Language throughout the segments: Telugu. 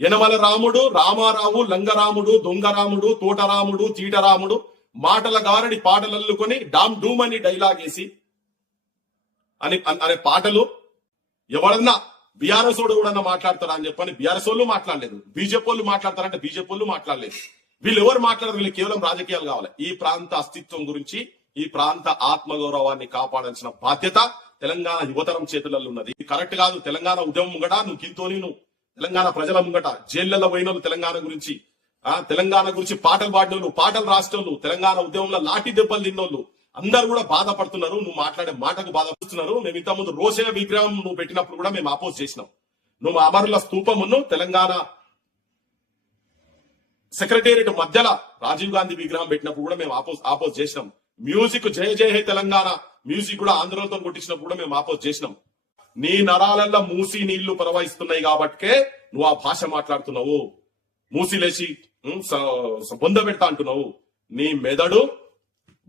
యనమల రాముడు, రామారావు, లంగరాముడు, దొంగరాముడు, తోటరాముడు, చీటరాముడు మాటల గారడి పాటలల్లుకొని డామ్ డూమ్ అని డైలాగ్ వేసి అనే పాటలు ఎవరన్నా బీఆర్ఎస్ కూడా మాట్లాడతారా అని చెప్పని బీఆర్ఎస్ వాళ్ళు మాట్లాడలేదు, బీజేపీ వాళ్ళు మాట్లాడతారంటే బీజేపీ వాళ్ళు మాట్లాడలేదు. వీళ్ళు ఎవరు మాట్లాడరు, వీళ్ళు కేవలం రాజకీయాలు కావాలి. ఈ ప్రాంత అస్తిత్వం గురించి, ఈ ప్రాంత ఆత్మగౌరవాన్ని కాపాడాల్సిన బాధ్యత తెలంగాణ యువతరం చేతులలో ఉన్నది. ఇది కరెక్ట్ కాదు. తెలంగాణ ఉద్యమం ముంగట నువ్వు గింతోని నువ్వు తెలంగాణ ప్రజల ముంగట జైళ్లలో పోయిన తెలంగాణ గురించి పాటలు పాడినోళ్ళు, పాటలు రాసినోళ్ళు, తెలంగాణ ఉద్యమంలో లాఠీ దెబ్బలు తిన్నోళ్ళు అందరు కూడా బాధపడుతున్నారు. నువ్వు మాట్లాడే మాటకు బాధపడుతున్నారు. మేము ఇంతకుముందు రోషయ్య విగ్రహం నువ్వు పెట్టినప్పుడు కూడా మేము ఆపోజ్ చేసినాం. నువ్వు అమరుల స్తూపమును తెలంగాణ సెక్రటేరియట్ మధ్యలో రాజీవ్ గాంధీ విగ్రహం పెట్టినప్పుడు కూడా మేము ఆపోజ్ చేసినాం. మ్యూజిక్ జయ జయ హే తెలంగాణ మ్యూజిక్ కూడా ఆంధ్రతో కొట్టించినప్పుడు కూడా మేము ఆపోజ్ చేసినాం. నీ నరాలల్లో మూసి నీళ్లు ప్రవహిస్తున్నాయి కాబట్టే నువ్వు ఆ భాష మాట్లాడుతున్నావు. మూసి లేచి బొంద పెడతా అంటున్నావు. నీ మెదడు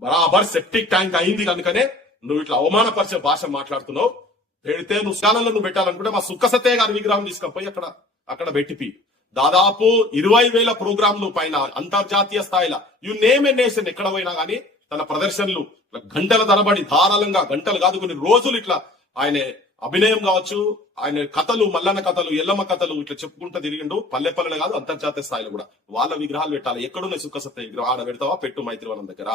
బరాబర్ సెప్టిక్ ట్యాంక్ అయింది కనుకనే నువ్వు ఇట్లా అవమానపరిచే భాష మాట్లాడుతున్నావు. పెడితే నువ్వు స్కాలంలో నువ్వు పెట్టాలనుకుంటే మా సుక్క సత్య గారి విగ్రహం తీసుకపోయి అక్కడ పెట్టిపి దాదాపు 20,000 ప్రోగ్రాంలు పైన అంతర్జాతీయ స్థాయిలో యు నేమ్ ఎ నేషన్ ఎక్కడ పోయినా గానీ తన ప్రదర్శనలు గంటల తరబడి ధారాళంగా, గంటలు కాదు కొన్ని రోజులు ఇట్లా ఆయన అభినయం కావచ్చు, ఆయన కథలు, మల్లన్న కథలు, ఎల్లమ్మ కథలు ఇట్లా చెప్పుకుంటూ తిరిగిండు. పల్లె కాదు అంతర్జాతీయ స్థాయిలో కూడా వాళ్ళ విగ్రహాలు పెట్టాలి. ఎక్కడున్నాయి సుక్క సత్య విగ్రహం? ఆడ పెడతావా? పెట్టు మైత్రివనం దగ్గర.